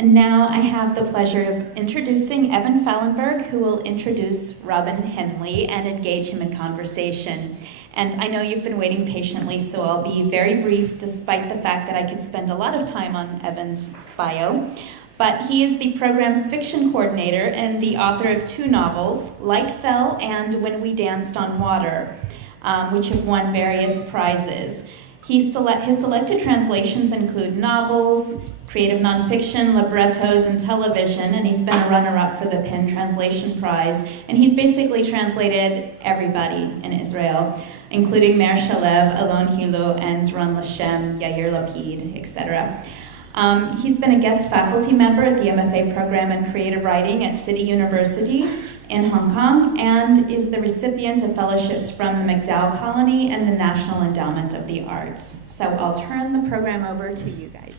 And now I have the pleasure of introducing Evan Fallenberg, who will introduce RobinHemley and engage him in conversation. And I know you've been waiting patiently, so I'll be very brief, despite the fact that I could spend a lot of time on Evan's bio. But he is the program's fiction coordinator and the author of 2 novels, Light Fell and When We Danced on Water, which have won various prizes. His selected translations include novels, creative nonfiction, librettos, and television, and he's been a runner-up for the PIN Translation Prize. And he's basically translated everybody in Israel, including Meir Shalev, Alon Hilo, and Ron Lashem, Yair Lapid, etc. He's been a guest faculty member at the MFA program in creative writing at City University in Hong Kong, and is the recipient of fellowships from the MacDowell Colony and the National Endowment of the Arts. So I'll turn the program over to you guys.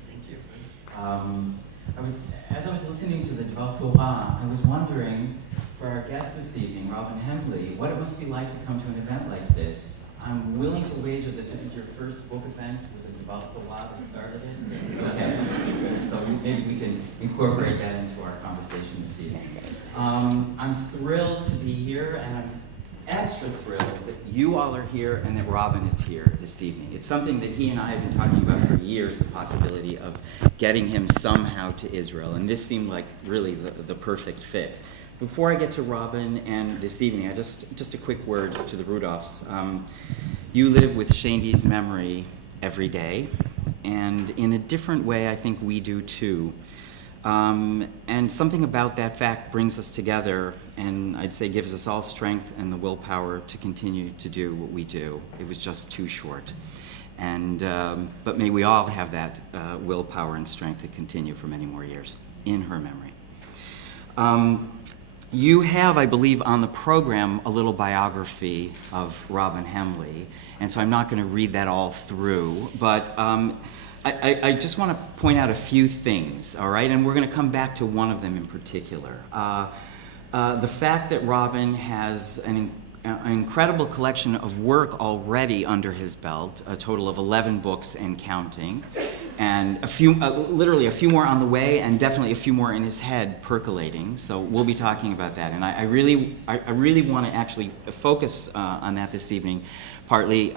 As I was listening to the Dvar Torah, I was wondering, for our guest this evening, RobinHemley, what it must be like to come to an event like this. I'm willing to wager that this is your first book event with the Dvar Torah that started it. Okay, so maybe we can incorporate that into our conversation this evening. I'm thrilled to be here, and I'm extra thrilled that you all are here and that Robin is here this evening. It's something that he and I have been talking about for years, the possibility of getting him somehow to Israel, and this seemed like really the perfect fit. Before I get to Robin and this evening, just a quick word to the Rudoffs. You live with Shaindy's memory every day, and in a different way I think we do too. And something about that fact brings us together, and I'd say gives us all strength and the willpower to continue to do what we do. It was just too short. And, but may we all have that willpower and strength to continue for many more years in her memory. You have, I believe, on the program a little biography of RobinHemley, and so I'm not going to read that all through, but I just want to point out a few things, all right? And we're going to come back to one of them in particular. The fact that Robin has an incredible collection of work already under his belt, a total of 11 books and counting, and a few, literally a few more on the way, and definitely a few more in his head percolating. So we'll be talking about that. And I really want to actually focus on that this evening, partly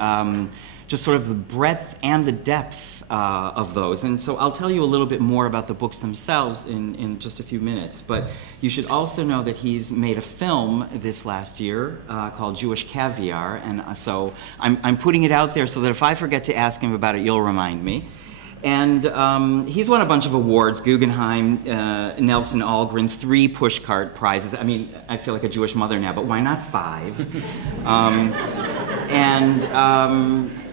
just sort of the breadth and the depth of those. And so I'll tell you a little bit more about the books themselves in just a few minutes. But you should also know that he's made a film this last year called Jewish Caviar. And so I'm putting it out there so that if I forget to ask him about it, you'll remind me. And he's won a bunch of awards, Guggenheim, Nelson Algren, 3 Pushcart prizes. I mean, I feel like a Jewish mother now, but why not 5?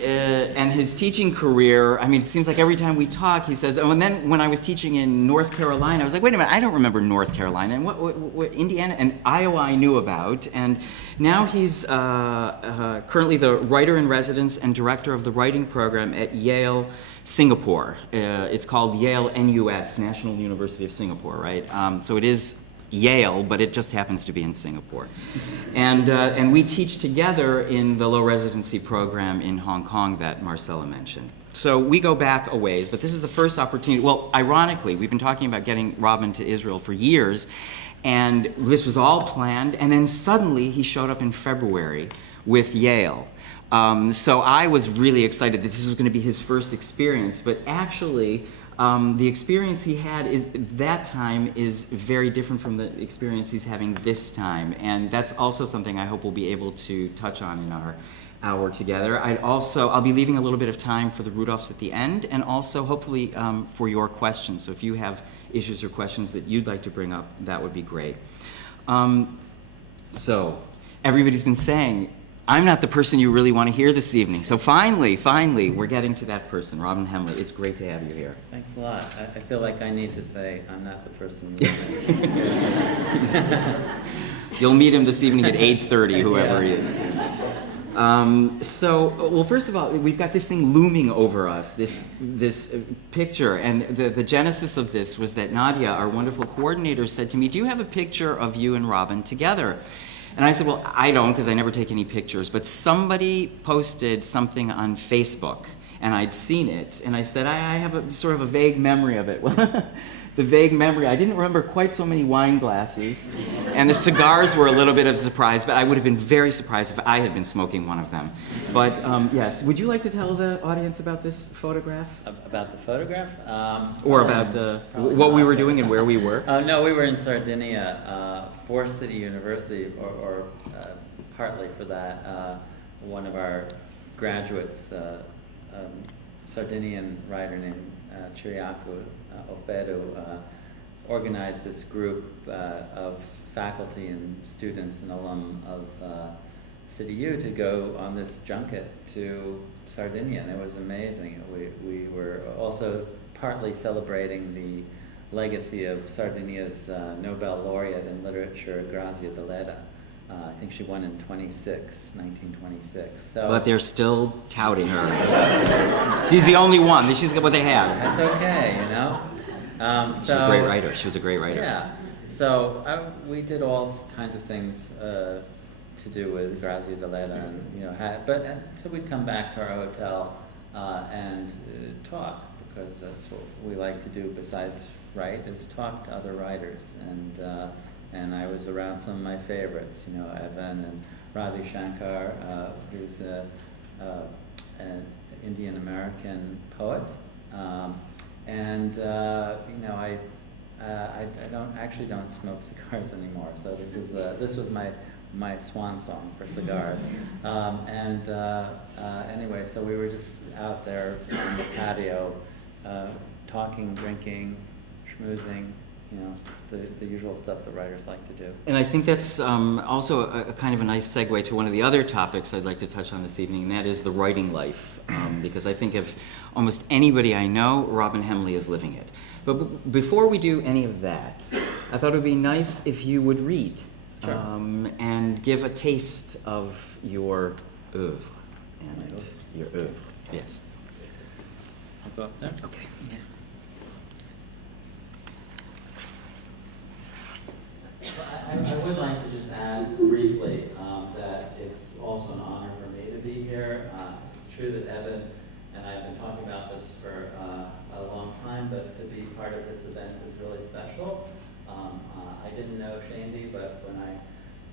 And his teaching career, I mean, it seems like every time we talk, he says, oh, and then when I was teaching in North Carolina, I was like, wait a minute, I don't remember North Carolina, and what Indiana and Iowa I knew about, and now he's currently the writer-in-residence and director of the writing program at Yale, Singapore. It's called Yale NUS, National University of Singapore, right? So it is Yale, but it just happens to be in Singapore. And we teach together in the low residency program in Hong Kong that Marcella mentioned. So we go back a ways, but this is the first opportunity. Well, ironically, we've been talking about getting Robin to Israel for years, and this was all planned, and then suddenly he showed up in February with Yale. So I was really excited that this was going to be his first experience, but actually, the experience he had that time is very different from the experience he's having this time, and that's also something I hope we'll be able to touch on in our hour together. I'll be leaving a little bit of time for the Rudoffs at the end, and also hopefully for your questions. So if you have issues or questions that you'd like to bring up, that would be great. So everybody's been saying, I'm not the person you really want to hear this evening. So finally, we're getting to that person, RobinHemley. It's great to have you here. Thanks a lot. I feel like I need to say I'm not the person you want to hear. You'll meet him this evening at 8:30, whoever he is. Well, first of all, we've got this thing looming over us, this picture, and the genesis of this was that Nadia, our wonderful coordinator, said to me, do you have a picture of you and Robin together? And I said, well, I don't, because I never take any pictures, but somebody posted something on Facebook, and I'd seen it, and I said, I have sort of a vague memory of it. the vague memory. I didn't remember quite so many wine glasses. And the cigars were a little bit of a surprise, but I would have been very surprised if I had been smoking one of them. But yes, would you like to tell the audience about this photograph? About the photograph? Or about what we were doing and where we were? No, we were in Sardinia, Forest City University, or partly for that. One of our graduates, Sardinian writer named Chiriaco Ofedo, organized this group of faculty and students and alum of City U to go on this junket to Sardinia, and it was amazing. We were also partly celebrating the legacy of Sardinia's Nobel laureate in literature, Grazia Deledda. I think she won in 1926. So, But they're still touting her. She's the only one. She's got what they have. that's okay, you know. She's a great writer. She was a great writer. Yeah. So we did all kinds of things to do with Grazia Deledda, and so we'd come back to our hotel and talk, because that's what we like to do besides write, is talk to other writers. And I was around some of my favorites, Evan and Ravi Shankar, who's an Indian American poet, I don't smoke cigars anymore. So this was my swan song for cigars. Anyway, so we were just out there on the patio, talking, drinking, schmoozing, the usual stuff that writers like to do. And I think that's also a kind of a nice segue to one of the other topics I'd like to touch on this evening, and that is the writing life. Because I think if almost anybody I know, RobinHemley is living it. But before we do any of that, I thought it would be nice if you would read. Sure. And give a taste of your oeuvre. And your oeuvre, yes. I'll go up there. Okay. Yeah. I would like to just add briefly that it's also an honor for me to be here. It's true that Evan and I have been talking about this for a long time, but to be part of this event is really special. I didn't know Shaindy, but when I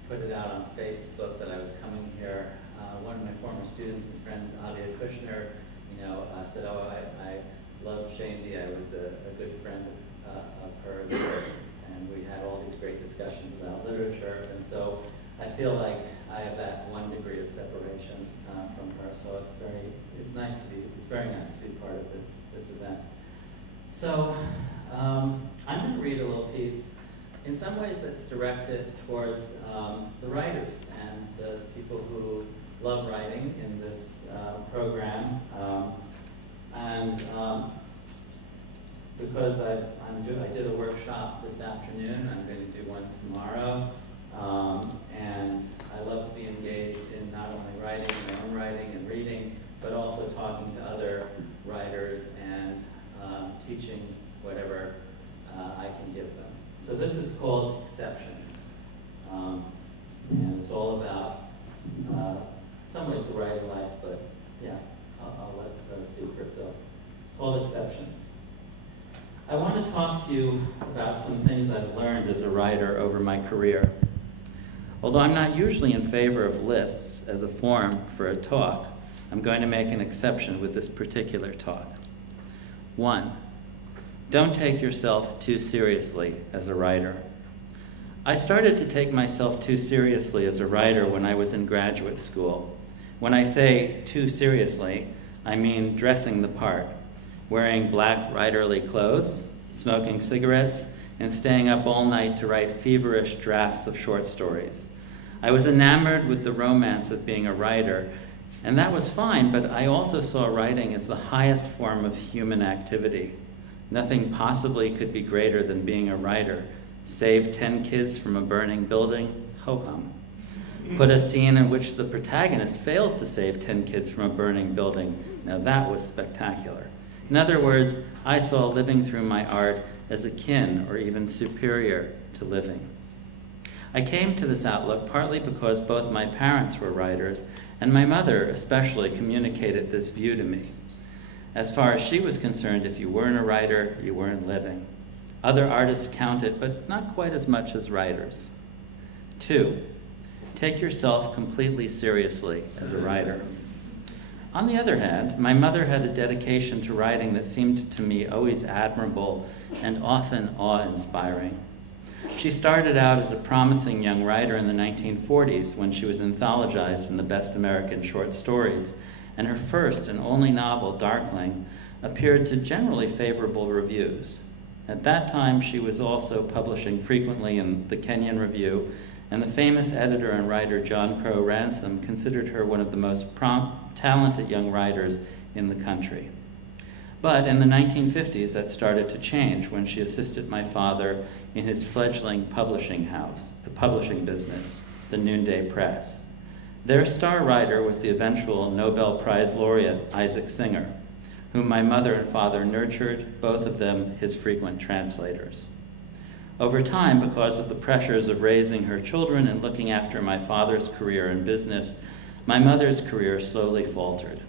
put it out on Facebook that I was coming here, one of my former students and friends, Avia Kushner, said, "Oh, I love Shaindy. I was a good friend of hers, and we had all these great discussions about literature." And so I feel like I have that 1 degree of separation from her. So it's very nice to be part of this event. So I'm going to read a little piece. In some ways, that's directed towards the writers and the people who love writing in this program. Because I did a workshop this afternoon, I'm going to do one tomorrow. And I love to be engaged in not only writing, my own writing and reading, but also talking to other writers and teaching whatever I can give them. So this is called Exceptions. And it's all about, some ways, the writing life, but yeah, I'll let it speak for itself. It's called Exceptions. I want to talk to you about some things I've learned as a writer over my career. Although I'm not usually in favor of lists as a form for a talk, I'm going to make an exception with this particular talk. 1, don't take yourself too seriously as a writer. I started to take myself too seriously as a writer when I was in graduate school. When I say too seriously, I mean dressing the part, wearing black writerly clothes, smoking cigarettes, and staying up all night to write feverish drafts of short stories. I was enamored with the romance of being a writer, and that was fine, but I also saw writing as the highest form of human activity. Nothing possibly could be greater than being a writer. Save 10 kids from a burning building, ho-hum. Put a scene in which the protagonist fails to save 10 kids from a burning building. Now that was spectacular. In other words, I saw living through my art as akin or even superior to living. I came to this outlook partly because both my parents were writers, and my mother especially communicated this view to me. As far as she was concerned, if you weren't a writer, you weren't living. Other artists count it, but not quite as much as writers. 2, take yourself completely seriously as a writer. On the other hand, my mother had a dedication to writing that seemed to me always admirable and often awe-inspiring. She started out as a promising young writer in the 1940s when she was anthologized in the Best American Short Stories, and her first and only novel, Darkling, appeared to generally favorable reviews. At that time, she was also publishing frequently in the Kenyon Review, and the famous editor and writer John Crowe Ransom considered her one of the most talented young writers in the country. But in the 1950s, that started to change when she assisted my father in his fledgling publishing business, the Noonday Press. Their star writer was the eventual Nobel Prize laureate Isaac Singer, whom my mother and father nurtured, both of them his frequent translators. Over time, because of the pressures of raising her children and looking after my father's career and business, my mother's career slowly faltered.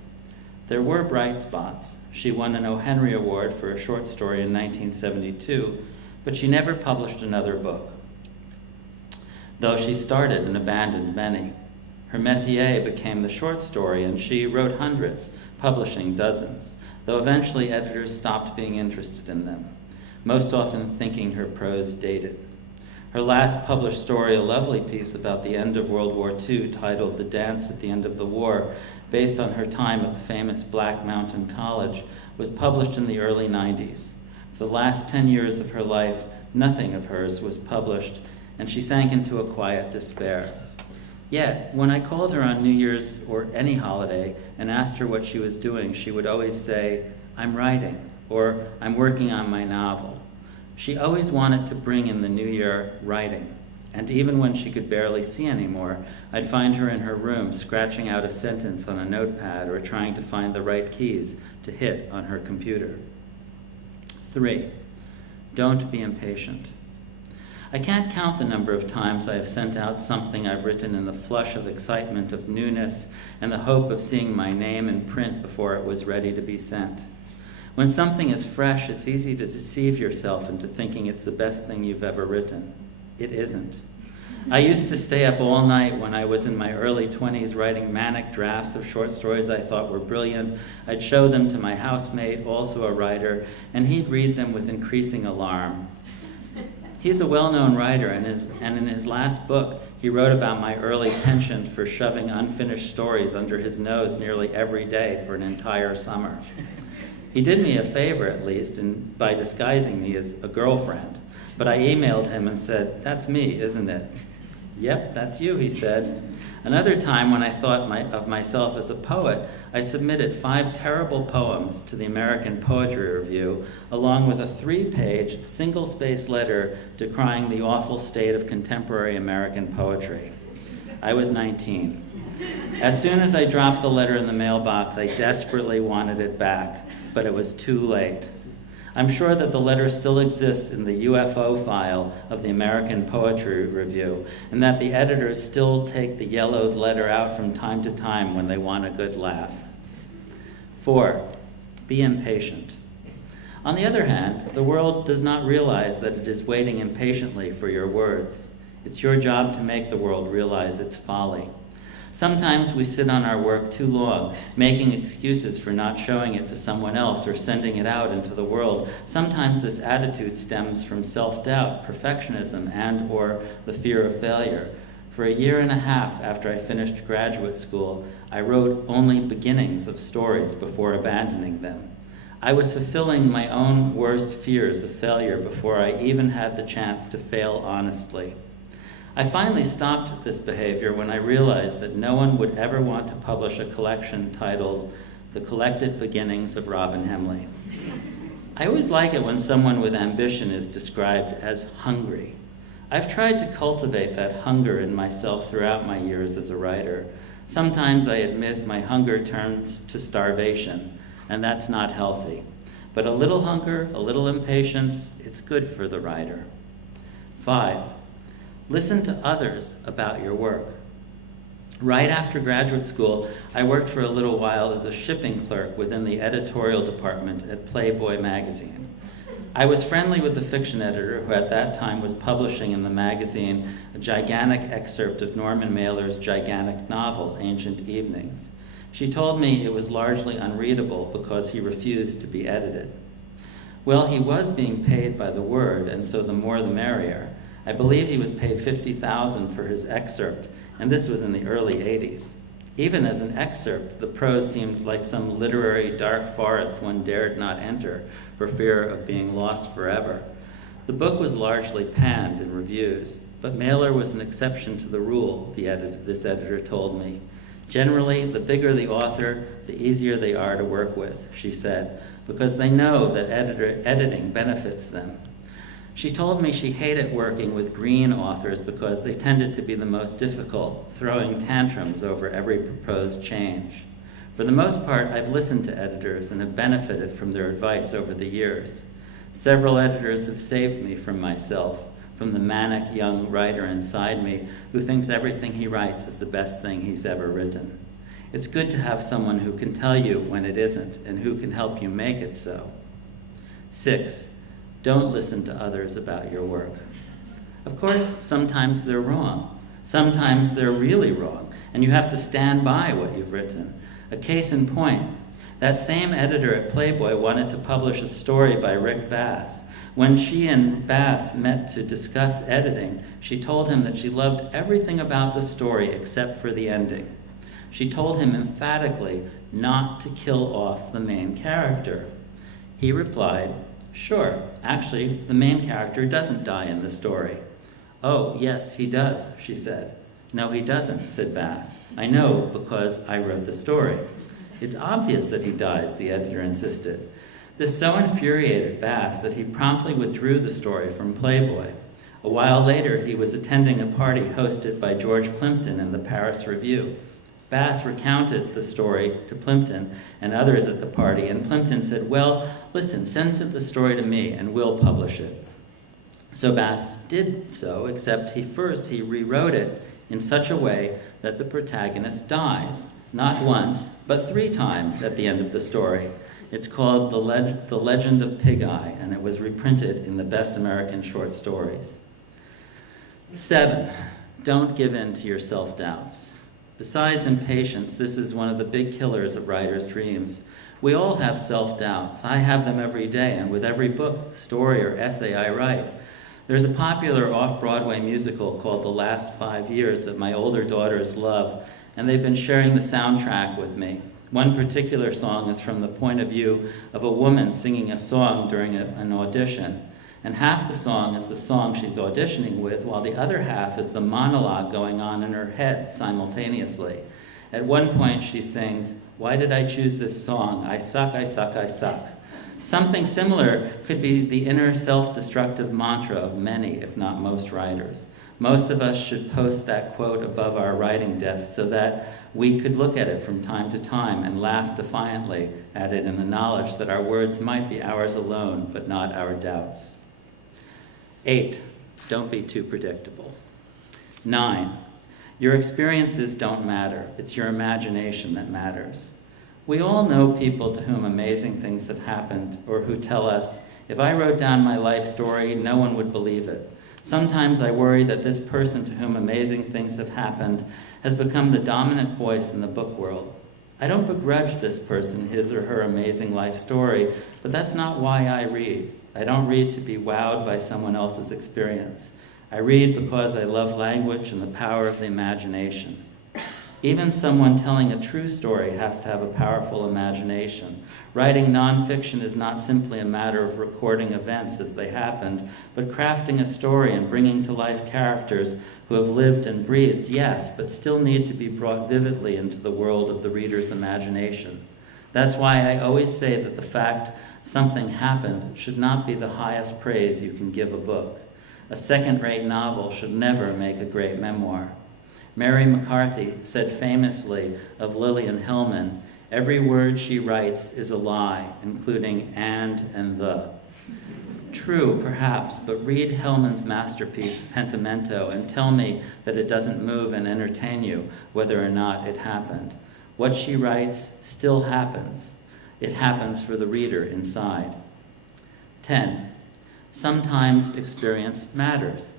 There were bright spots. She won an O. Henry Award for a short story in 1972, but she never published another book, though she started and abandoned many. Her métier became the short story, and she wrote hundreds, publishing dozens, though eventually editors stopped being interested in them, most often thinking her prose dated. Her last published story, a lovely piece about the end of World War II titled The Dance at the End of the War, based on her time at the famous Black Mountain College, was published in the early 90s. For the last 10 years of her life, nothing of hers was published, and she sank into a quiet despair. Yet, when I called her on New Year's or any holiday and asked her what she was doing, she would always say, "I'm writing," or "I'm working on my novel." She always wanted to bring in the new year writing, and even when she could barely see anymore, I'd find her in her room scratching out a sentence on a notepad or trying to find the right keys to hit on her computer. 3, don't be impatient. I can't count the number of times I have sent out something I've written in the flush of excitement of newness and the hope of seeing my name in print before it was ready to be sent. When something is fresh, it's easy to deceive yourself into thinking it's the best thing you've ever written. It isn't. I used to stay up all night when I was in my early 20s writing manic drafts of short stories I thought were brilliant. I'd show them to my housemate, also a writer, and he'd read them with increasing alarm. He's a well-known writer, and in his last book, he wrote about my early penchant for shoving unfinished stories under his nose nearly every day for an entire summer. He did me a favor, at least, by disguising me as a girlfriend. But I emailed him and said, "That's me, isn't it?" "Yep, that's you," he said. Another time, when I thought of myself as a poet, I submitted 5 terrible poems to the American Poetry Review, along with a 3-page, single-spaced letter decrying the awful state of contemporary American poetry. I was 19. As soon as I dropped the letter in the mailbox, I desperately wanted it back, but it was too late. I'm sure that the letter still exists in the UFO file of the American Poetry Review, and that the editors still take the yellowed letter out from time to time when they want a good laugh. 4, be impatient. On the other hand, the world does not realize that it is waiting impatiently for your words. It's your job to make the world realize its folly. Sometimes we sit on our work too long, making excuses for not showing it to someone else or sending it out into the world. Sometimes this attitude stems from self-doubt, perfectionism, and/or the fear of failure. For a year and a half after I finished graduate school, I wrote only beginnings of stories before abandoning them. I was fulfilling my own worst fears of failure before I even had the chance to fail honestly. I finally stopped this behavior when I realized that no one would ever want to publish a collection titled The Collected Beginnings of RobinHemley. I always like it when someone with ambition is described as hungry. I've tried to cultivate that hunger in myself throughout my years as a writer. Sometimes I admit my hunger turns to starvation, and that's not healthy. But a little hunger, a little impatience, it's good for the writer. 5, listen to others about your work. Right after graduate school, I worked for a little while as a shipping clerk within the editorial department at Playboy magazine. I was friendly with the fiction editor who at that time was publishing in the magazine a gigantic excerpt of Norman Mailer's gigantic novel, Ancient Evenings. She told me it was largely unreadable because he refused to be edited. Well, he was being paid by the word, and so the more the merrier. I believe he was paid $50,000 for his excerpt, and this was in the early 80s. Even as an excerpt, the prose seemed like some literary dark forest one dared not enter for fear of being lost forever. The book was largely panned in reviews, but Mailer was an exception to the rule, this editor told me. Generally, the bigger the author, the easier they are to work with, she said, because they know that editing benefits them. She told me she hated working with green authors because they tended to be the most difficult, throwing tantrums over every proposed change. For the most part, I've listened to editors and have benefited from their advice over the years. Several editors have saved me from myself, from the manic young writer inside me who thinks everything he writes is the best thing he's ever written. It's good to have someone who can tell you when it isn't and who can help you make it so. 6, don't listen to others about your work. Of course, sometimes they're wrong. Sometimes they're really wrong, and you have to stand by what you've written. A case in point, that same editor at Playboy wanted to publish a story by Rick Bass. When she and Bass met to discuss editing, she told him that she loved everything about the story except for the ending. She told him emphatically not to kill off the main character. He replied, "Sure, actually, the main character doesn't die in the story." "Oh, yes, he does," she said. "No, he doesn't," said Bass. "I know because I wrote the story." "It's obvious that he dies," the editor insisted. This so infuriated Bass that he promptly withdrew the story from Playboy. A while later, he was attending a party hosted by George Plimpton in the Paris Review. Bass recounted the story to Plimpton and others at the party, and Plimpton said, "Well, listen, send the story to me and we'll publish it." So Bass did so, except he rewrote it in such a way that the protagonist dies, not once, but 3 times at the end of the story. It's called The Legend of Pig Eye, and it was reprinted in the Best American Short Stories. 7, don't give in to your self-doubts. Besides impatience, this is one of the big killers of writers' dreams. We all have self-doubts. I have them every day, and with every book, story, or essay I write. There's a popular off-Broadway musical called The Last 5 Years that my older daughters love, and they've been sharing the soundtrack with me. One particular song is from the point of view of a woman singing a song during an audition, and half the song is the song she's auditioning with, while the other half is the monologue going on in her head simultaneously. At one point she sings, "Why did I choose this song? I suck, I suck, I suck." Something similar could be the inner self-destructive mantra of many, if not most, writers. Most of us should post that quote above our writing desk so that we could look at it from time to time and laugh defiantly at it in the knowledge that our words might be ours alone, but not our doubts. 8, don't be too predictable. 9, your experiences don't matter. It's your imagination that matters. We all know people to whom amazing things have happened, or who tell us, "If I wrote down my life story, no one would believe it." Sometimes I worry that this person to whom amazing things have happened has become the dominant voice in the book world. I don't begrudge this person his or her amazing life story, but that's not why I read. I don't read to be wowed by someone else's experience. I read because I love language and the power of the imagination. Even someone telling a true story has to have a powerful imagination. Writing nonfiction is not simply a matter of recording events as they happened, but crafting a story and bringing to life characters who have lived and breathed, yes, but still need to be brought vividly into the world of the reader's imagination. That's why I always say that the fact something happened should not be the highest praise you can give a book. A second-rate novel should never make a great memoir. Mary McCarthy said famously of Lillian Hellman, "Every word she writes is a lie, including and the." True, perhaps, but read Hellman's masterpiece, Pentimento, and tell me that it doesn't move and entertain you, whether or not it happened. What she writes still happens. It happens for the reader inside. 10, Sometimes experience matters.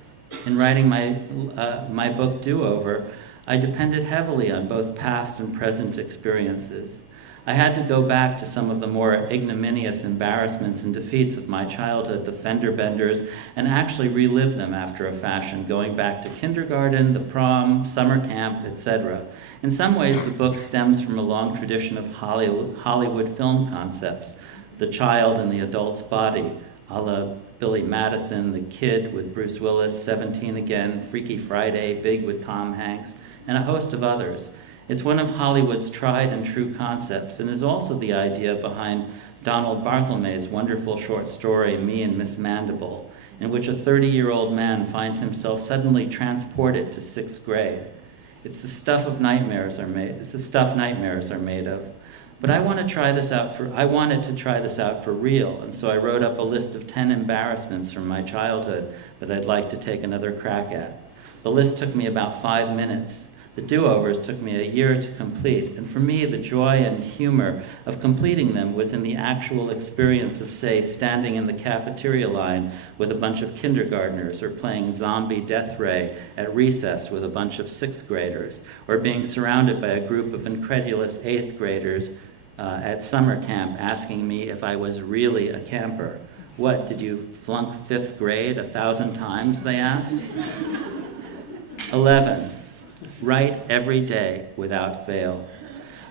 In writing my book Do-Over, I depended heavily on both past and present experiences. I had to go back to some of the more ignominious embarrassments and defeats of my childhood, the fender benders, and actually relive them after a fashion, going back to kindergarten, the prom, summer camp, etc. In some ways, the book stems from a long tradition of Hollywood film concepts, the child in the adult's body, a la Billy Madison, The Kid with Bruce Willis, 17 Again, Freaky Friday, Big with Tom Hanks, and a host of others. It's one of Hollywood's tried and true concepts, and is also the idea behind Donald Barthelme's wonderful short story, Me and Miss Mandible, in which a 30-year-old man finds himself suddenly transported to 6th grade. It's the stuff nightmares are made of. But I wanted to try this out for real, and so I wrote up a list of 10 embarrassments from my childhood that I'd like to take another crack at. The list took me about 5 minutes. The Do-Overs took me a year to complete, and for me, the joy and humor of completing them was in the actual experience of, say, standing in the cafeteria line with a bunch of kindergartners, or playing zombie death ray at recess with a bunch of 6th graders, or being surrounded by a group of incredulous 8th graders at summer camp asking me if I was really a camper. What, did you flunk 5th grade 1,000 times, they asked? 11. Write every day without fail.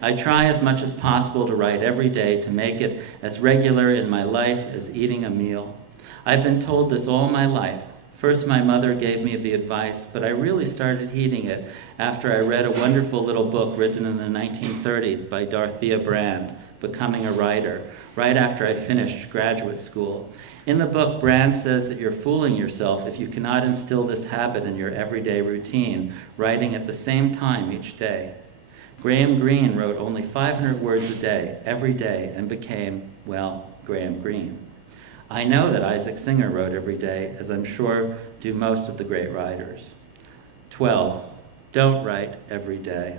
I try as much as possible to write every day to make it as regular in my life as eating a meal. I've been told this all my life. First, my mother gave me the advice, but I really started heeding it after I read a wonderful little book written in the 1930s by Dorothea Brand, Becoming a Writer, right after I finished graduate school. In the book, Brand says that you're fooling yourself if you cannot instill this habit in your everyday routine, writing at the same time each day. Graham Greene wrote only 500 words a day, every day, and became, well, Graham Greene. I know that Isaac Singer wrote every day, as I'm sure do most of the great writers. 12. Don't write every day.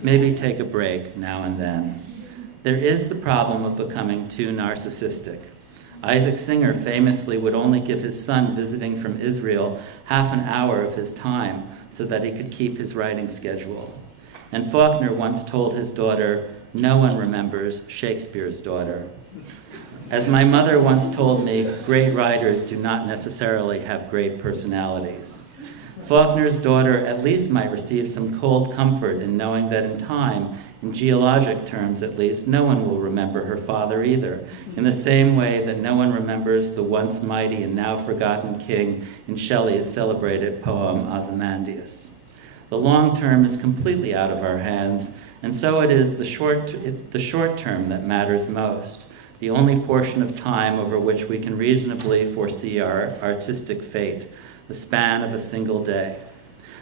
Maybe take a break now and then. There is the problem of becoming too narcissistic. Isaac Singer famously would only give his son visiting from Israel half an hour of his time so that he could keep his writing schedule. And Faulkner once told his daughter, "No one remembers Shakespeare's daughter." As my mother once told me, great writers do not necessarily have great personalities. Faulkner's daughter at least might receive some cold comfort in knowing that in time, in geologic terms at least, no one will remember her father either, in the same way that no one remembers the once mighty and now forgotten king in Shelley's celebrated poem Ozymandias. The long term is completely out of our hands, and so it is the short term that matters most, the only portion of time over which we can reasonably foresee our artistic fate, the span of a single day.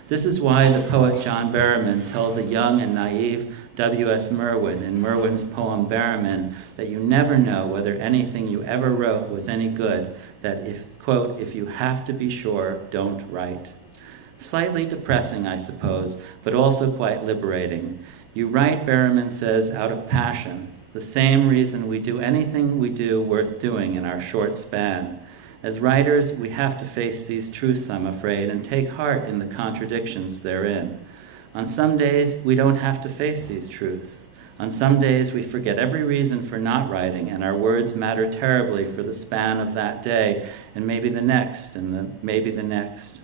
This is why the poet John Berryman tells a young and naive W.S. Merwin in Merwin's poem Berryman that you never know whether anything you ever wrote was any good, that if, quote, if you have to be sure, don't write. Slightly depressing, I suppose, but also quite liberating. You write, Berryman says, out of passion, the same reason we do anything we do worth doing in our short span. As writers, we have to face these truths, I'm afraid, and take heart in the contradictions therein. On some days, we don't have to face these truths. On some days, we forget every reason for not writing, and our words matter terribly for the span of that day, and maybe the next, and maybe the next.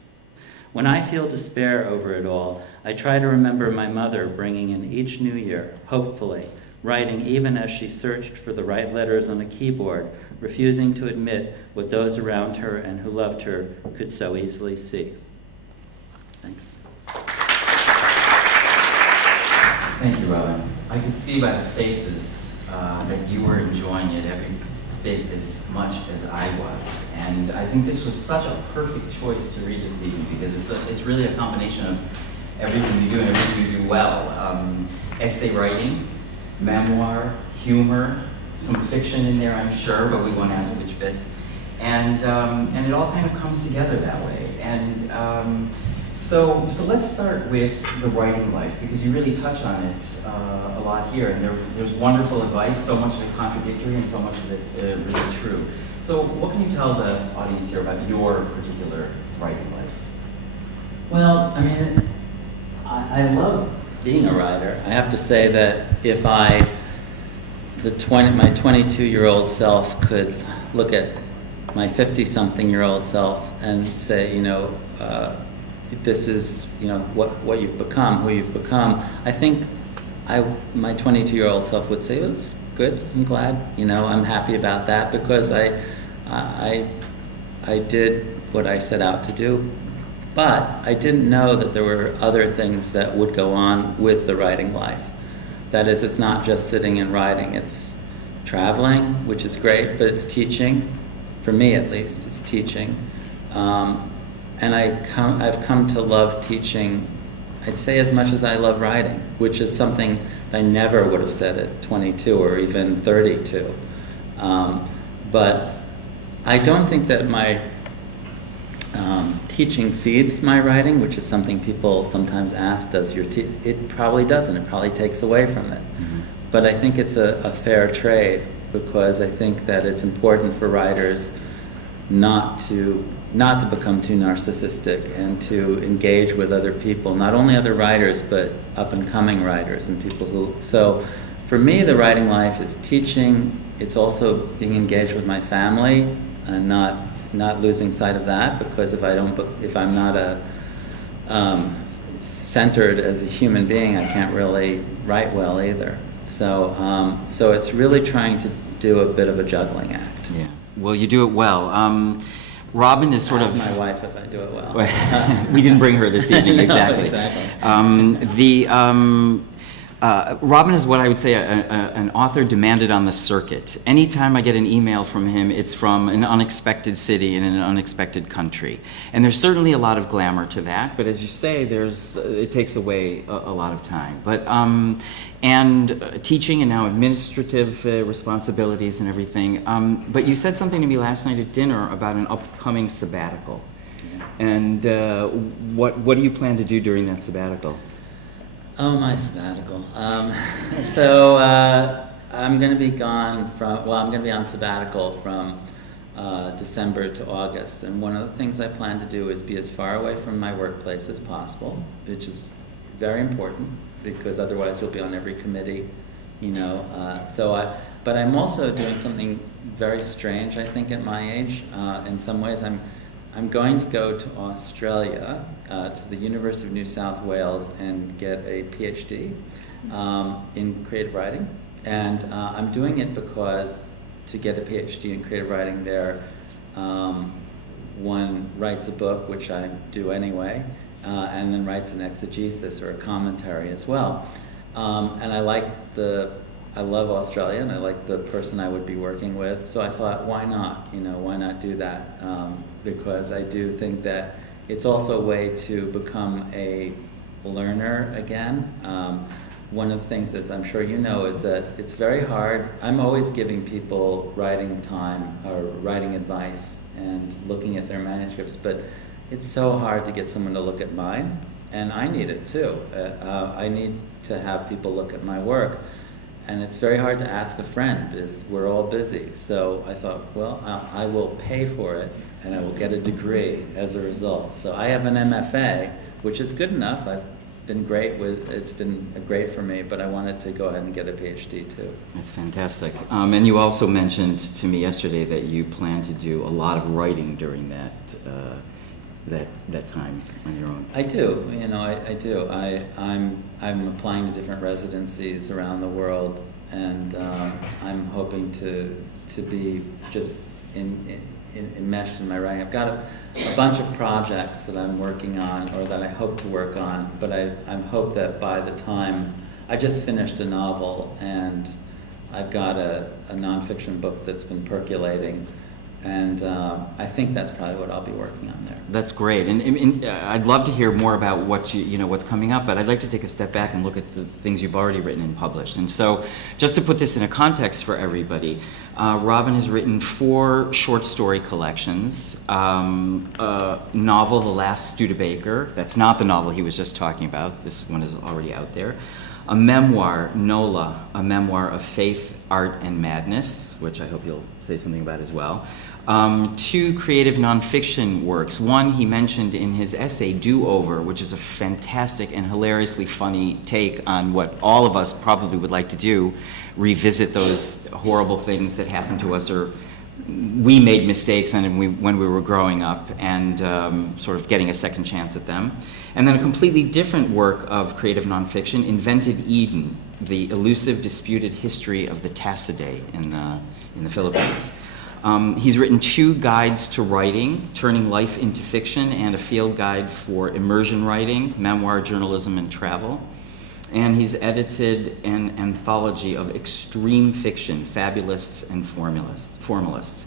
When I feel despair over it all, I try to remember my mother bringing in each new year, hopefully, writing even as she searched for the right letters on a keyboard, refusing to admit what those around her and who loved her could so easily see. Thanks. Thank you, Robin. I could see by the faces that you were enjoying it every bit as much as I was. And I think this was such a perfect choice to read this evening because it's really a combination of everything you do and everything you do well. Essay writing, memoir, humor, some fiction in there, I'm sure, but we won't ask which bits. And it all kind of comes together that way. And so let's start with the writing life, because you really touch on it a lot here. And there's wonderful advice, so much of it contradictory and so much of it really true. So what can you tell the audience here about your particular writing life? Well, I mean, I love being a writer. I have to say that if my 22-year-old self could look at my 50-something-year-old self and say, this is, what you've become, who you've become, I think my 22-year-old self would say, well, it's good, I'm glad, I'm happy about that because I did what I set out to do. But I didn't know that there were other things that would go on with the writing life. That is, it's not just sitting and writing, it's traveling, which is great, but it's teaching. For me, at least, it's teaching. And I've come to love teaching, I'd say as much as I love writing, which is something I never would have said at 22 or even 32. But I don't think that my teaching feeds my writing, which is something people sometimes ask, does your it probably doesn't. It probably takes away from it. Mm-hmm. But I think it's a fair trade because I think that it's important for writers not to become too narcissistic and to engage with other people, not only other writers, but up-and-coming writers and people who... So for me, the writing life is teaching. It's also being engaged with my family and not losing sight of that, because if I'm not centered as a human being, I can't really write well either. So it's really trying to do a bit of a juggling act. Yeah. Well, you do it well. Robin is sort Ask of... my wife if I do it well. We didn't bring her this evening, exactly. No, exactly. Robin is what I would say an author demanded on the circuit. Anytime I get an email from him, it's from an unexpected city in an unexpected country. And there's certainly a lot of glamour to that, but as you say, it takes away a lot of time. But and teaching and now administrative responsibilities and everything. But you said something to me last night at dinner about an upcoming sabbatical. Yeah. And what do you plan to do during that sabbatical? Oh, my sabbatical. I'm going to be gone I'm going to be on sabbatical from December to August. And one of the things I plan to do is be as far away from my workplace as possible, which is very important because otherwise you'll be on every committee, but I'm also doing something very strange, I think, at my age. In some ways, I'm going to go to Australia, to the University of New South Wales, and get a PhD in creative writing. And I'm doing it because to get a PhD in creative writing there, one writes a book, which I do anyway, and then writes an exegesis or a commentary as well. And I love Australia, and I like the person I would be working with, so I thought, why not? Why not do that? Because I do think that it's also a way to become a learner again. One of the things that I'm sure you know is that it's very hard. I'm always giving people writing time or writing advice and looking at their manuscripts, but it's so hard to get someone to look at mine, and I need it too. I need to have people look at my work. And it's very hard to ask a friend because we're all busy. So I thought, well, I will pay for it and I will get a degree as a result. So I have an MFA, which is good enough. I've been great it's been great for me, but I wanted to go ahead and get a PhD too. That's fantastic. And you also mentioned to me yesterday that you plan to do a lot of writing during that time on your own. I do. I do. I'm applying to different residencies around the world, and I'm hoping to be just enmeshed in my writing. I've got a bunch of projects that I'm working on, or that I hope to work on, but I hope that by the time I just finished a novel, and I've got a nonfiction book that's been percolating. And I think that's probably what I'll be working on there. That's great, and I'd love to hear more about what's coming up. But I'd like to take a step back and look at the things you've already written and published. And so, just to put this in a context for everybody, Robin has written 4 short story collections, a novel, The Last Studebaker. That's not the novel he was just talking about. This one is already out there. A memoir, Nola, a memoir of faith, art, and madness, which I hope you'll say something about as well. Two creative nonfiction works. One he mentioned in his essay, Do-Over, which is a fantastic and hilariously funny take on what all of us probably would like to do, revisit those horrible things that happened to us or we made mistakes when we were growing up, and sort of getting a second chance at them. And then a completely different work of creative nonfiction, Invented Eden, the elusive, disputed history of the Tassidae in the Philippines. He's written 2 guides to writing, Turning Life into Fiction, and a field guide for immersion writing, memoir, journalism, and travel. And he's edited an anthology of extreme fiction, fabulists and formalists.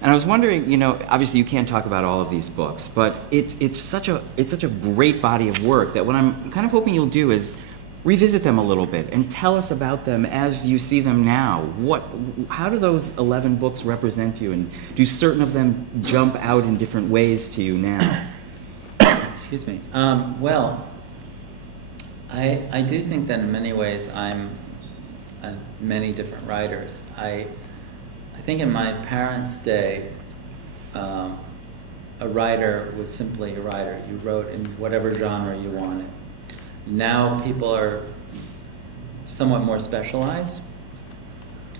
And I was wondering, you know, obviously you can't talk about all of these books, but it's such a great body of work that what I'm kind of hoping you'll do is revisit them a little bit and tell us about them as you see them now. How do those 11 books represent you, and do certain of them jump out in different ways to you now? Excuse me. Well, I do think that in many ways I'm many different writers. I think in my parents' day, a writer was simply a writer. You wrote in whatever genre you wanted. Now people are somewhat more specialized.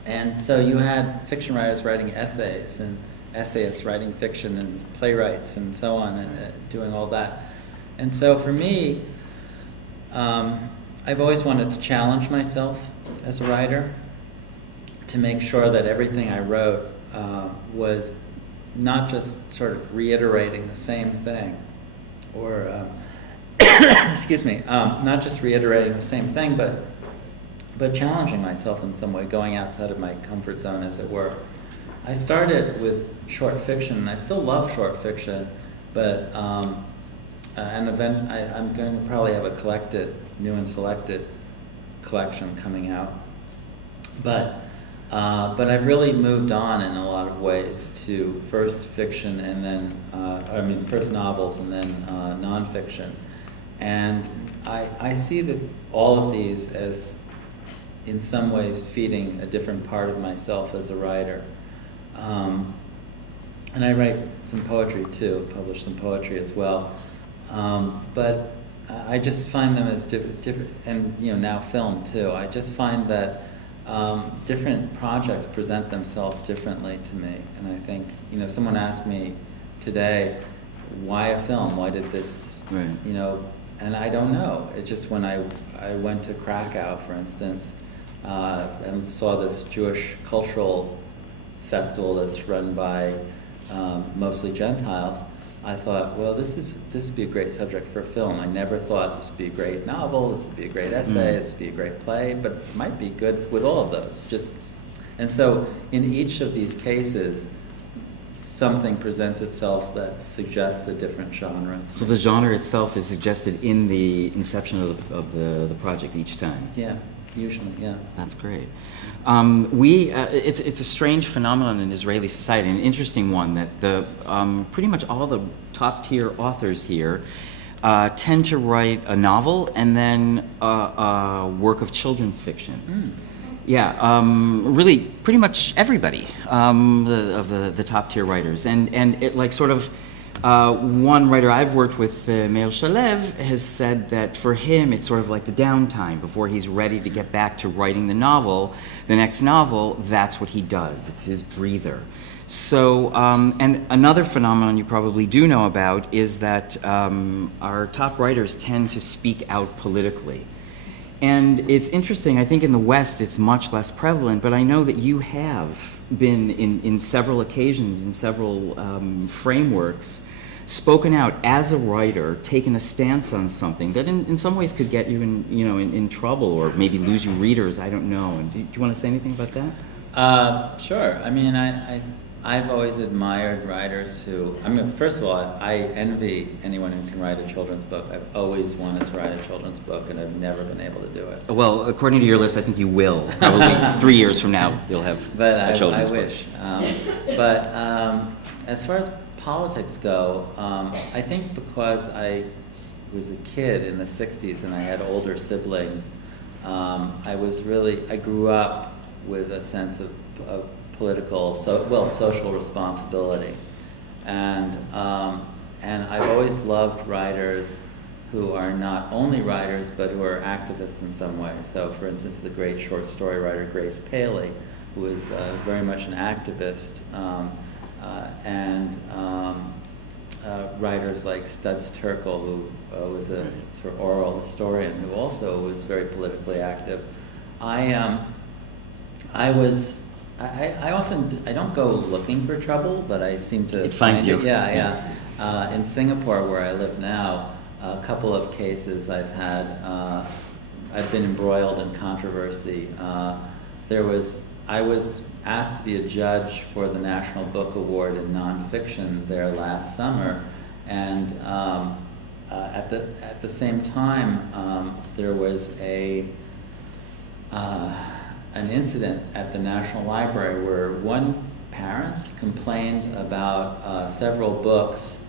And so you had fiction writers writing essays, and essayists writing fiction, and playwrights and so on, and doing all that. And so for me, I've always wanted to challenge myself as a writer, to make sure that everything I wrote was not just sort of reiterating the same thing, or excuse me, not just reiterating the same thing, but challenging myself in some way, going outside of my comfort zone, as it were. I started with short fiction, and I still love short fiction, but I'm going to probably have a collected, new and selected collection coming out. But I've really moved on in a lot of ways to first fiction and then, first novels and then nonfiction. And I see that all of these as, in some ways, feeding a different part of myself as a writer. And I write some poetry too, publish some poetry as well. But I just find them as different, and now film too. I just find that different projects present themselves differently to me. And I think, someone asked me today, why a film? Why did this, right. And I don't know. It's just when I went to Krakow, for instance, and saw this Jewish cultural festival that's run by mostly Gentiles, I thought, well, this would be a great subject for a film. I never thought this would be a great novel, this would be a great essay, this would be a great play, but it might be good with all of those. And so in each of these cases, something presents itself that suggests a different genre. So the genre itself is suggested in the inception of the project each time? Yeah, usually, yeah. That's great. It's a strange phenomenon in Israeli society, an interesting one, that pretty much all the top-tier authors here tend to write a novel and then a work of children's fiction. Yeah, really, pretty much everybody of the top-tier writers, and it like sort of. One writer I've worked with, Meir Shalev, has said that for him it's sort of like the downtime before he's ready to get back to writing the next novel. That's what he does. It's his breather. So, and another phenomenon you probably do know about is that our top writers tend to speak out politically. And it's interesting, I think in the West it's much less prevalent, but I know that you have been in several occasions, in several frameworks, spoken out as a writer, taken a stance on something that in some ways could get you in trouble or maybe lose you readers, I don't know. And do you want to say anything about that? Sure. I mean, I've always admired writers who, first of all, I envy anyone who can write a children's book. I've always wanted to write a children's book, and I've never been able to do it. Well, according to your list, I think you will. Probably 3 years from now, you'll have a children's book. I wish. But as far as politics go, I think because I was a kid in the 60s and I had older siblings, I grew up with a sense of political, social responsibility. And I've always loved writers who are not only writers, but who are activists in some way. So, for instance, the great short story writer Grace Paley, who is very much an activist, and writers like Studs Terkel, who was a sort of oral historian, who also was very politically active. I don't go looking for trouble, but I seem to it finds you. Yeah. In Singapore, where I live now, a couple of cases I've had, I've been embroiled in controversy. I was asked to be a judge for the National Book Award in nonfiction there last summer, and at the same time, there was an incident at the National Library where one parent complained about several books,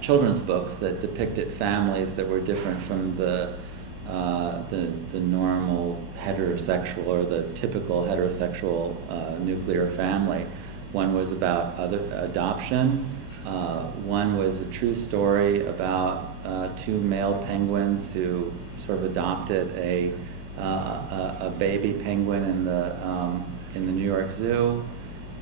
children's books that depicted families that were different from the normal heterosexual or the typical heterosexual nuclear family. One was about adoption. One was a true story about two male penguins who sort of adopted a baby penguin in the New York Zoo.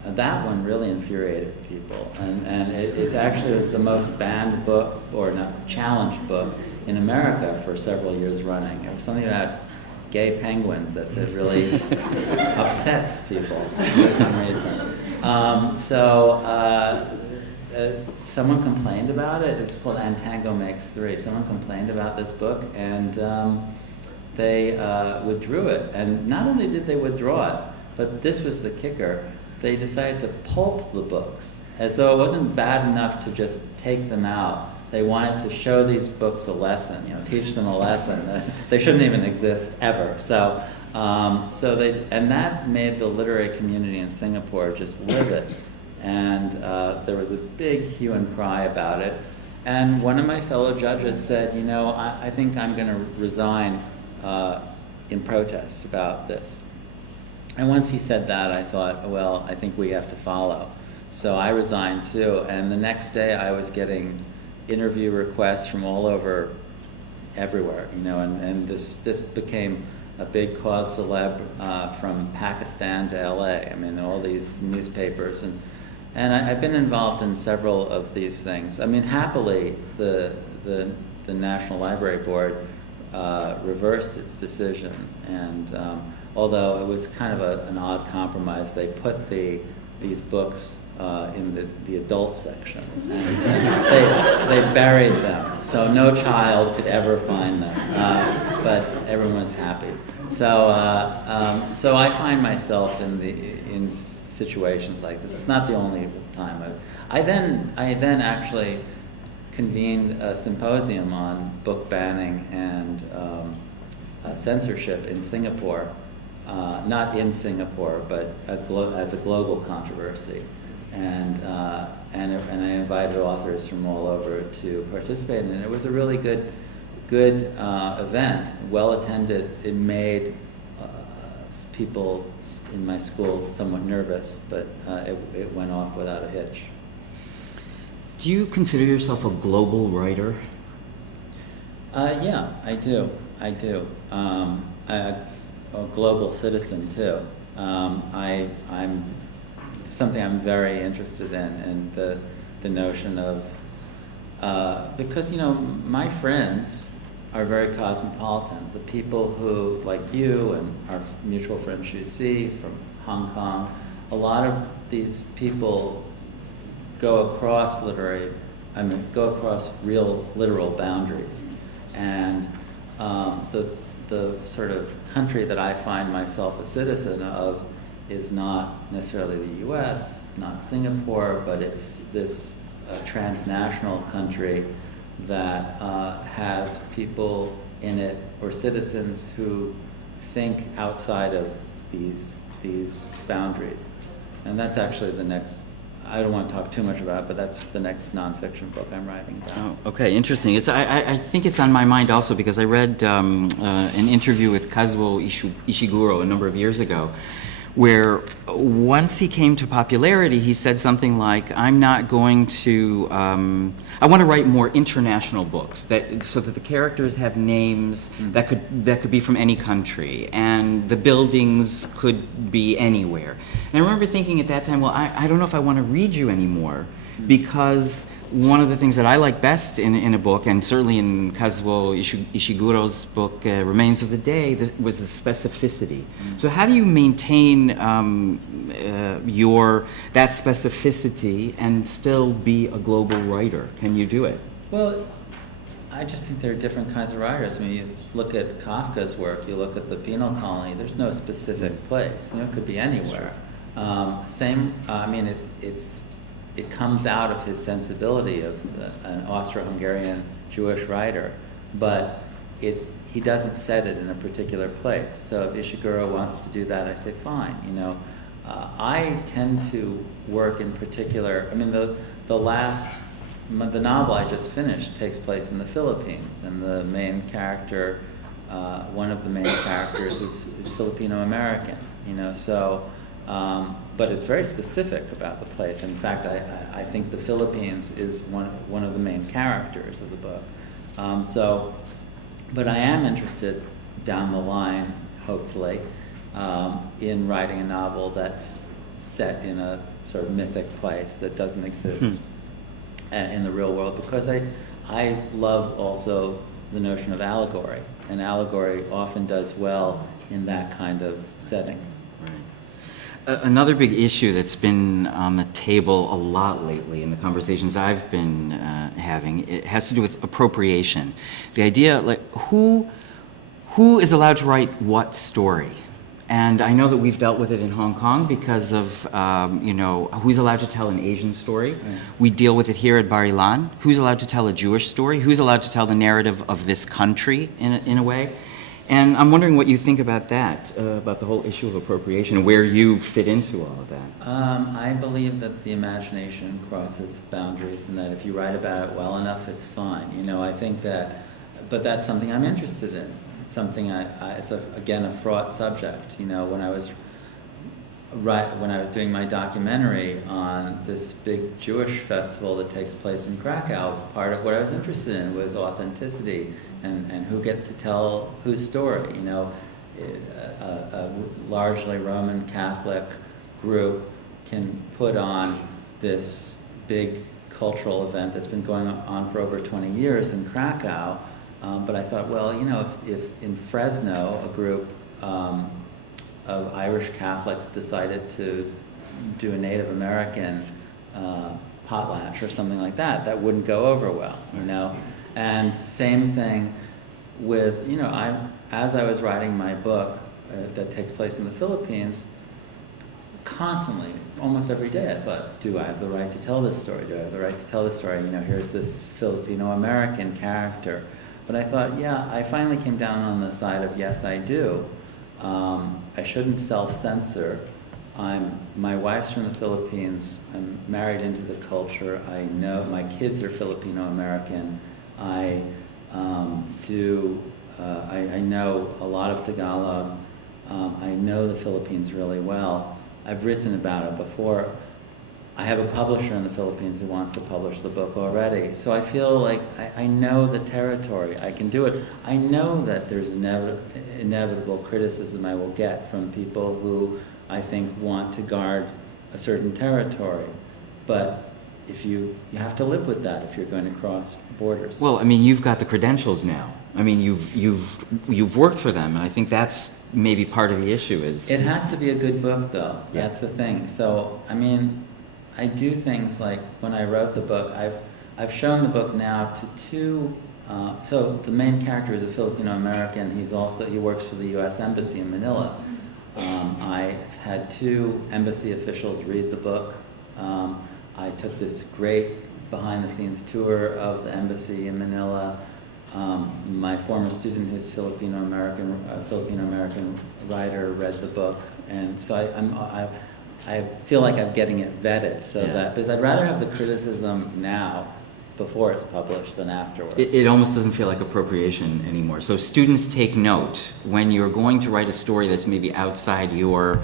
That one really infuriated people, and it actually was the most banned book, or not challenged book, in America for several years running. It was something about gay penguins that really upsets people for some reason. Someone complained about it. It was called Antango Makes Three. Someone complained about this book, and they withdrew it. And not only did they withdraw it, but this was the kicker. They decided to pulp the books, as though it wasn't bad enough to just take them out. They wanted to show these books a lesson, teach them a lesson. They shouldn't even exist ever. So that made the literary community in Singapore just livid. And there was a big hue and cry about it. And one of my fellow judges said, I think I'm going to resign in protest about this. And once he said that, I thought, well, I think we have to follow. So I resigned too, and the next day I was getting interview requests from all over, everywhere, and this became a big cause célèbre from Pakistan to LA. I mean, all these newspapers, and I've been involved in several of these things. I mean, happily, the National Library Board reversed its decision, and although it was kind of an odd compromise, they put these books in the adult section. And they buried them, so no child could ever find them, but everyone was happy. So I find myself in situations like this. It's not the only time. I then actually convened a symposium on book banning and censorship in Singapore. Not in Singapore, but as a global controversy, and I invited authors from all over to participate in it. It was a really good event, well attended. It made people in my school somewhat nervous, but it went off without a hitch. Do you consider yourself a global writer? Yeah, I do. A global citizen too. I'm something I'm very interested in, and the notion of because my friends are very cosmopolitan. The people who, like you and our mutual friend Shu Si from Hong Kong, a lot of these people go across real literal boundaries, and the sort of country that I find myself a citizen of is not necessarily the U.S., not Singapore, but it's this transnational country that has people in it, or citizens who think outside of these boundaries. And that's actually the next, I don't want to talk too much about it, but that's the next nonfiction book I'm writing about. Oh, okay, interesting. I think it's on my mind also because I read an interview with Kazuo Ishiguro a number of years ago, where once he came to popularity, he said something like, I'm not going to, I want to write more international books so that the characters have names that could be from any country, and the buildings could be anywhere. And I remember thinking at that time, well, I don't know if I want to read you anymore, because one of the things that I like best in a book, and certainly in Kazuo Ishiguro's book, Remains of the Day, was the specificity. So how do you maintain that specificity and still be a global writer? Can you do it? Well, I just think there are different kinds of writers. I mean, you look at Kafka's work, you look at the penal colony, there's no specific place. It could be anywhere. It comes out of his sensibility of an Austro-Hungarian Jewish writer, but he doesn't set it in a particular place. So if Ishiguro wants to do that, I say fine. I tend to work in particular. I mean, the novel I just finished takes place in the Philippines, and the main character, one of the main characters, is Filipino American. But it's very specific about the place. In fact, I think the Philippines is one of the main characters of the book. But I am interested down the line, hopefully, in writing a novel that's set in a sort of mythic place that doesn't exist in the real world, because I love also the notion of allegory, and allegory often does well in that kind of setting. Another big issue that's been on the table a lot lately in the conversations I've been having, it has to do with appropriation. The idea, like, who is allowed to write what story? And I know that we've dealt with it in Hong Kong because of, who's allowed to tell an Asian story. Right. We deal with it here at Bar-Ilan. Who's allowed to tell a Jewish story? Who's allowed to tell the narrative of this country in a way? And I'm wondering what you think about that, about the whole issue of appropriation, and where you fit into all of that. I believe that the imagination crosses boundaries, and that if you write about it well enough, it's fine. I think that, but that's something I'm interested in. Something it's again a fraught subject. When I was doing my documentary on this big Jewish festival that takes place in Krakow, part of what I was interested in was authenticity. And who gets to tell whose story? A largely Roman Catholic group can put on this big cultural event that's been going on for over 20 years in Krakow. But I thought, well, if in Fresno a group of Irish Catholics decided to do a Native American potlatch or something like that, that wouldn't go over well, And same thing with, as I was writing my book that takes place in the Philippines, constantly, almost every day, I thought, do I have the right to tell this story? Do I have the right to tell this story? Here's this Filipino-American character. But I thought, I finally came down on the side of, yes, I do. I shouldn't self-censor. My wife's from the Philippines. I'm married into the culture. I know my kids are Filipino-American. I know a lot of Tagalog. I know the Philippines really well. I've written about it before. I have a publisher in the Philippines who wants to publish the book already. So I feel like I know the territory. I can do it. I know that there's inevitable criticism I will get from people who I think want to guard a certain territory. But if you have to live with that if you're going to cross borders. Well, I mean, you've got the credentials now. I mean, you've worked for them, and I think that's maybe part of the issue is... It has to be a good book, though. Yeah. That's the thing. So, I mean, I do things like when I wrote the book, I've shown the book now to two... so the main character is a Filipino-American. He works for the U.S. Embassy in Manila. I had two embassy officials read the book. I took this great behind-the-scenes tour of the embassy in Manila. My former student, who's Filipino-American writer, read the book, and so I feel like I'm getting it vetted. Because I'd rather have the criticism now, before it's published than afterwards. It almost doesn't feel like appropriation anymore. So students take note when you're going to write a story that's maybe outside your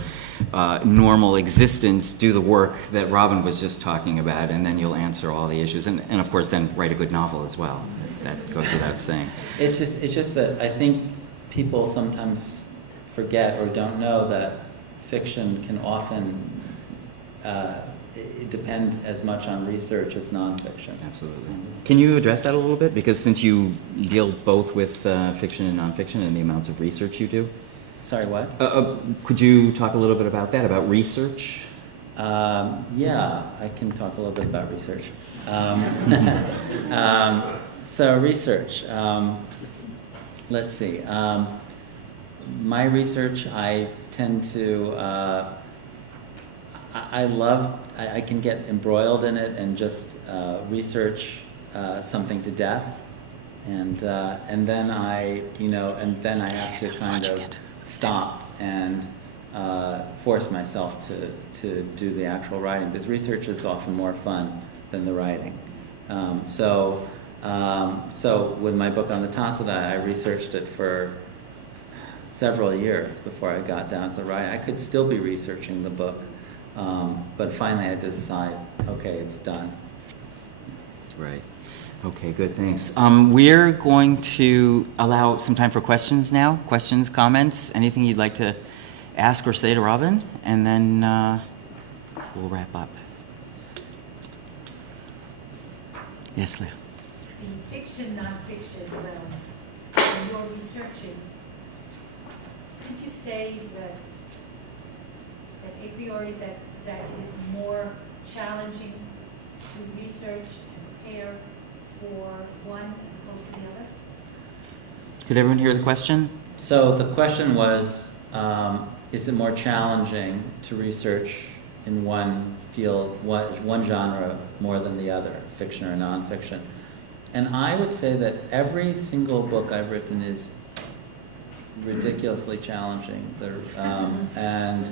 normal existence, do the work that Robin was just talking about, and then you'll answer all the issues. And of course, then write a good novel as well. That goes without saying. It's just that I think people sometimes forget or don't know that fiction can often depend as much on research as nonfiction. Absolutely. Can you address that a little bit? Because since you deal both with fiction and nonfiction and the amounts of research you do. Sorry, what? Could you talk a little bit about that, about research? Yeah, I can talk a little bit about research. So research, let's see. My research, I tend to, I can get embroiled in it and just research something to death, and then I have to kind of stop and force myself to do the actual writing, because research is often more fun than the writing. So with my book on the Tassada, I researched it for several years before I got down to the writing. I could still be researching the book, but finally I had to decide, okay, it's done. Right. Okay, good, thanks. We're going to allow some time for questions now. Questions, comments, anything you'd like to ask or say to Robin, and then we'll wrap up. Yes, Leah. The fiction, non-fiction realms, when you're researching, could you say that a priori that it is more challenging to research and prepare for one as opposed to the other? Could everyone hear the question? So the question was, is it more challenging to research in one field, one genre more than the other, fiction or nonfiction? And I would say that every single book I've written is ridiculously challenging. And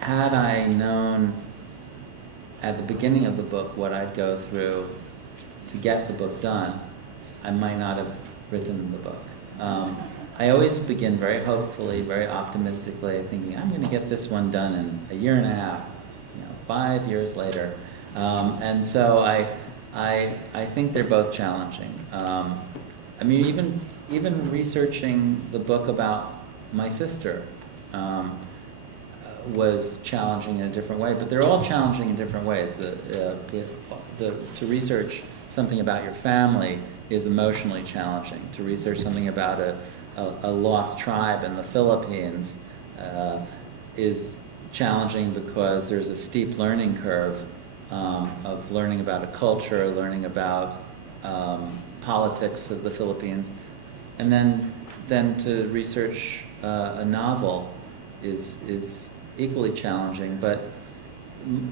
had I known at the beginning of the book what I'd go through to get the book done, I might not have written the book. I always begin very hopefully, very optimistically, thinking I'm going to get this one done in a year and a half, 5 years later. And so I think they're both challenging. I mean, even researching the book about my sister was challenging in a different way, but they're all challenging in different ways. To research something about your family is emotionally challenging. To research something about a lost tribe in the Philippines is challenging because there's a steep learning curve of learning about a culture, learning about politics of the Philippines, and then to research a novel is equally challenging, but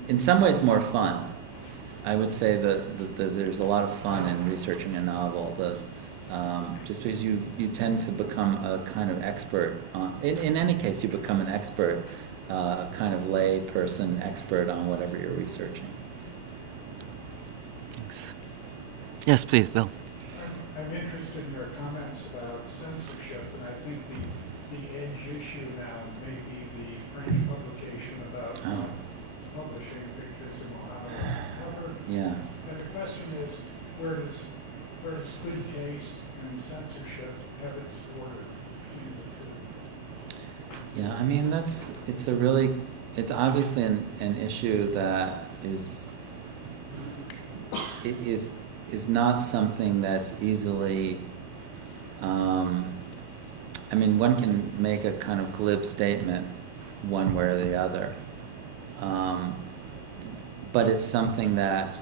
in some ways more fun. I would say that there's a lot of fun in researching a novel. Just because you tend to become a kind of expert on. In any case, you become an expert, kind of lay person expert on whatever you're researching. Thanks. Yes, please, Bill. I'm interested in your comments about censorship, and I think the edge issue now may be the French publication about publishing pictures in Mohammed cover. Yeah. And the question is, where does good taste and censorship have its order between the two? Yeah, I mean it's obviously an issue that is not something that's easily, I mean, one can make a kind of glib statement one way or the other, but it's something that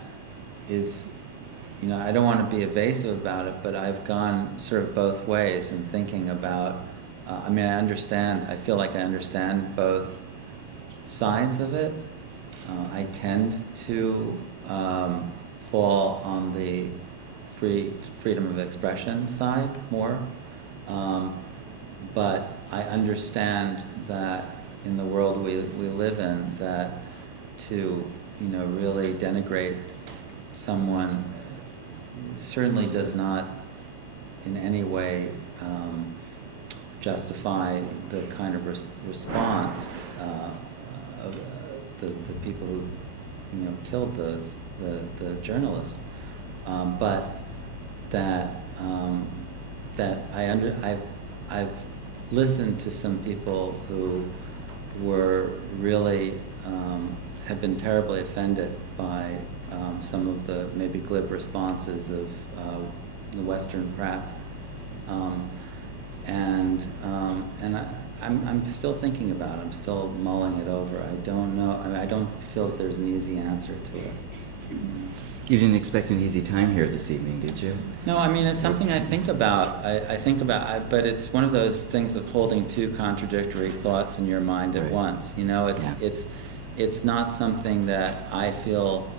is, I don't want to be evasive about it, but I've gone sort of both ways in thinking about, I feel like I understand both sides of it. I tend to fall on the freedom of expression side more, but I understand that in the world we live in, that to really denigrate someone certainly does not in any way justify the kind of response of the people who, you know, killed the journalists, but that I've listened to some people who were really have been terribly offended by some of the maybe glib responses of the Western press, and I'm still thinking about it. I'm still mulling it over. I don't know. I mean, I don't feel that there's an easy answer to it. You didn't expect an easy time here this evening, did you? No, I mean, it's something I think about. I think about, but it's one of those things of holding two contradictory thoughts in your mind at once. You know, it's not something that I feel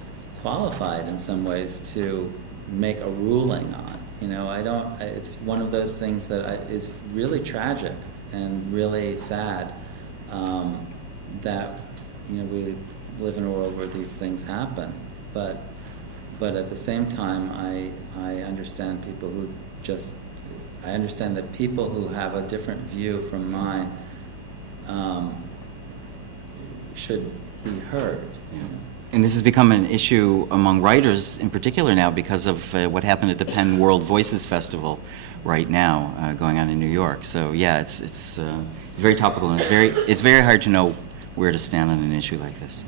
qualified in some ways to make a ruling on. You know, I don't. It's one of those things that is really tragic and really sad, that, you know, we live in a world where these things happen, but at the same time, I understand people who I understand that people who have a different view from mine should be heard. You know? And this has become an issue among writers in particular now because of what happened at the Penn World Voices Festival right now, going on in New York. So yeah, it's very topical, and it's very hard to know where to stand on an issue like this.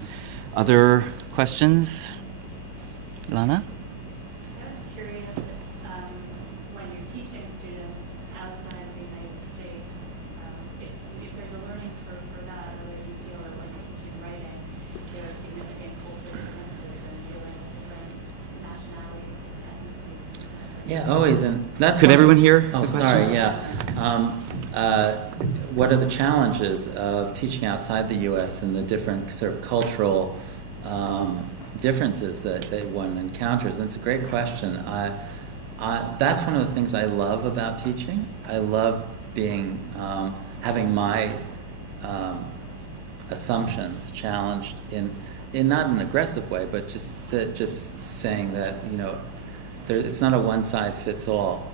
Other questions? Lana? I was curious if, when you're teaching students outside of the United States, if there's a learning curve for that, or whether you feel that when you're teaching writing, there are significant cultural differences in dealing with different nationalities, different ethnicities. Yeah, always, and that's. Could everyone hear Oh, the question? sorry. Yeah. What are the challenges of teaching outside the U.S. and the different sort of cultural differences that one encounters? And it's a great question. That's one of the things I love about teaching. I love being having my assumptions challenged in not an aggressive way, but just saying that, you know, it's not a one size fits all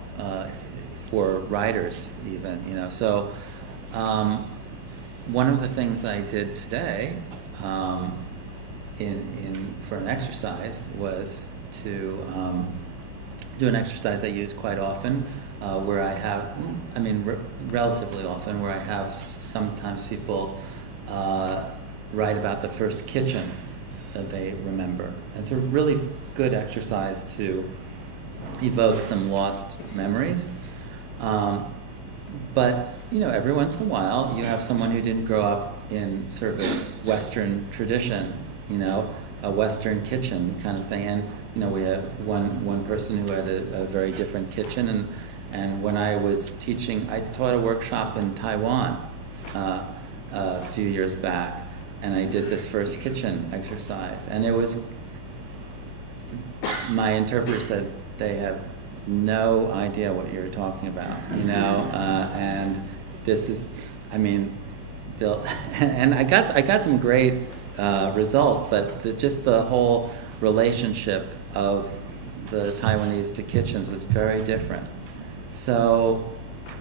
for writers even, you know. So one of the things I did today for an exercise was to do an exercise I use quite often, where I have, relatively often, where I have sometimes people write about the first kitchen that they remember. And it's a really good exercise to evoke some lost memories. But, you know, every once in a while you have someone who didn't grow up in sort of a Western tradition, you know, a Western kitchen kind of thing. And, you know, we had one person who had a very different kitchen. And when I was teaching, I taught a workshop in Taiwan a few years back, and I did this first kitchen exercise. And it was, my interpreter said, they have no idea what you're talking about, you know, and this is, and I got some great results, but just the whole relationship of the Taiwanese to kitchens was very different. So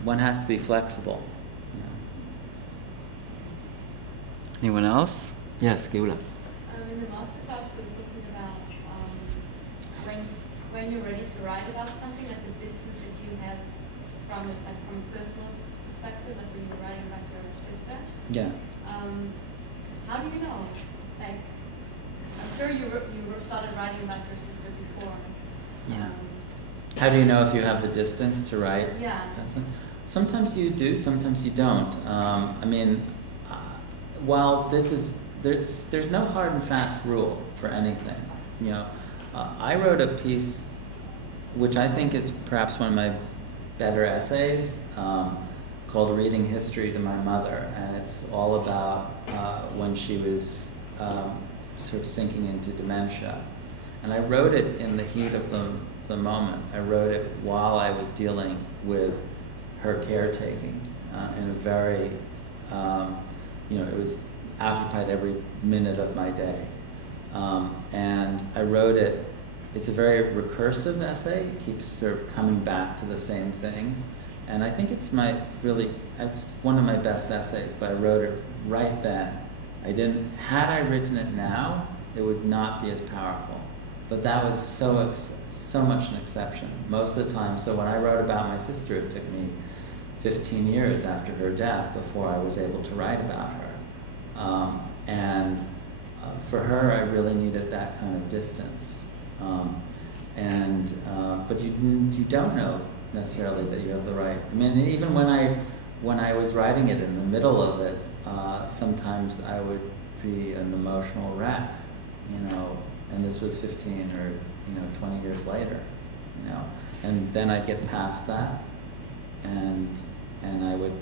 one has to be flexible. You know. Anyone else? Yes, Geula. In the master class, we were talking about when you're ready to write about something, like the distance that you have from it, like from a personal perspective, like when you're writing about your sister. Yeah. How do you know? Like, I'm sure you started writing about your sister before. Yeah. How do you know if you have the distance to write? Yeah. Sometimes you do, sometimes you don't. While there's no hard and fast rule for anything. You know, I wrote a piece which I think is perhaps one of my better essays, called "Reading History to My Mother," and it's all about when she was sort of sinking into dementia. And I wrote it in the heat of the moment. I wrote it while I was dealing with her caretaking in a very, it was occupied every minute of my day. And I wrote it it's a very recursive essay. It keeps sort of coming back to the same things. And I think it's one of my best essays, but I wrote it right then. Had I written it now, it would not be as powerful. But that was so much an exception. Most of the time, so when I wrote about my sister, it took me 15 years after her death before I was able to write about her. For her, I really needed that kind of distance. But you don't know necessarily that you have the right. I mean, even when I was writing it in the middle of it, sometimes I would be an emotional wreck, and this was 15 or 20 years later, and then I'd get past that, and I would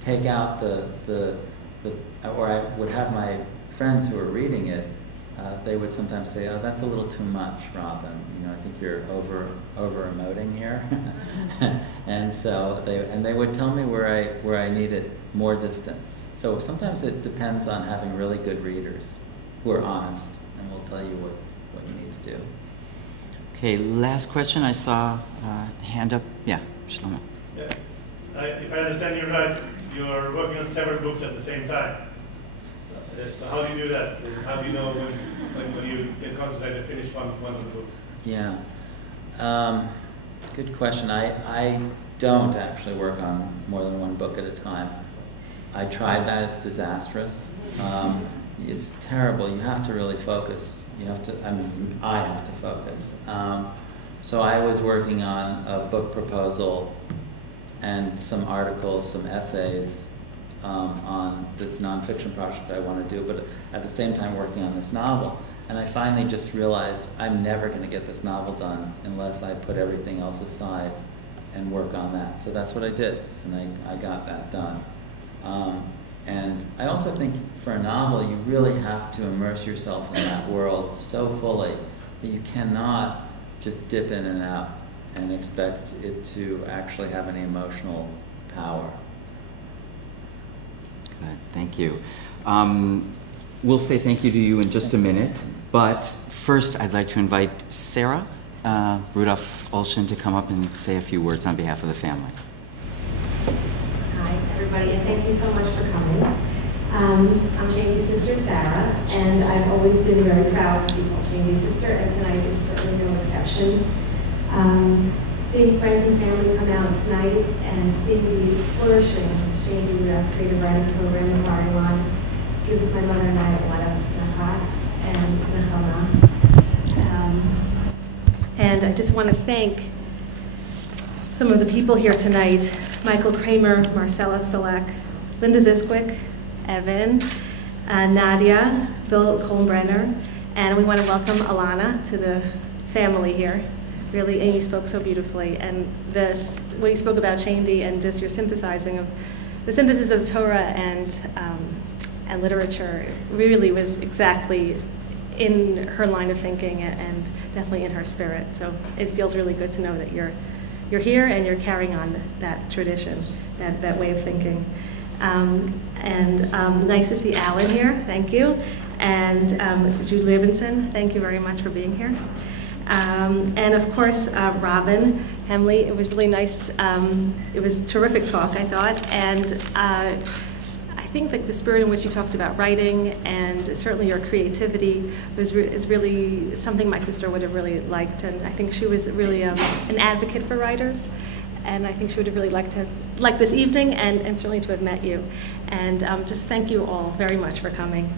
take out or I would have my friends who were reading it, they would sometimes say, "Oh, that's a little too much, Robin. I think you're over emoting here." And so they would tell me where I needed more distance. So sometimes it depends on having really good readers who are honest and will tell you what you need to do. Okay, last question. I saw hand up. Yeah, Shlomo. Yeah. If I understand you right, you're working on several books at the same time. So how do you do that? How do you know when you can concentrate and finish one of the books? Yeah. Good question. I don't actually work on more than one book at a time. I tried that. It's disastrous. It's terrible. You have to really focus. I have to focus. So I was working on a book proposal and some articles, some essays on this nonfiction project I want to do, but at the same time working on this novel. And I finally just realized I'm never going to get this novel done unless I put everything else aside and work on that. So that's what I did, and I got that done. And I also think for a novel, you really have to immerse yourself in that world so fully that you cannot just dip in and out and expect it to actually have any emotional power. Good, thank you. We'll say thank you to you in just a minute, but first I'd like to invite Sarah Rudolph Olshan to come up and say a few words on behalf of the family. Hi, everybody, and thank you so much for coming. I'm Shaindy's sister, Sarah, and I've always been very proud to be called Shaindy's sister, and tonight is certainly no exception. Seeing friends and family come out tonight and seeing the flourishing Shaindy Rudolph creative writing program in Bar-Ilan gives my mother and I a lot of nachat and nechama. And I just want to thank some of the people here tonight: Michael Kramer, Marcella Selak, Linda Zisquick, Evan, Nadia, Bill Kolbrenner, and we want to welcome Alana to the family here. Really, and you spoke so beautifully. And what you spoke about Shaindy and just your synthesis of Torah and literature really was exactly in her line of thinking and definitely in her spirit. So it feels really good to know that you're here and you're carrying on that tradition, that way of thinking. Nice to see Alan here, thank you. And Jude Levinson, thank you very much for being here. And of course, RobinHemley, it was really nice. It was a terrific talk, I thought. And I think that the spirit in which you talked about writing and certainly your creativity is really something my sister would have really liked. And I think she was really an advocate for writers. And I think she would have really liked this evening and certainly to have met you. And just thank you all very much for coming.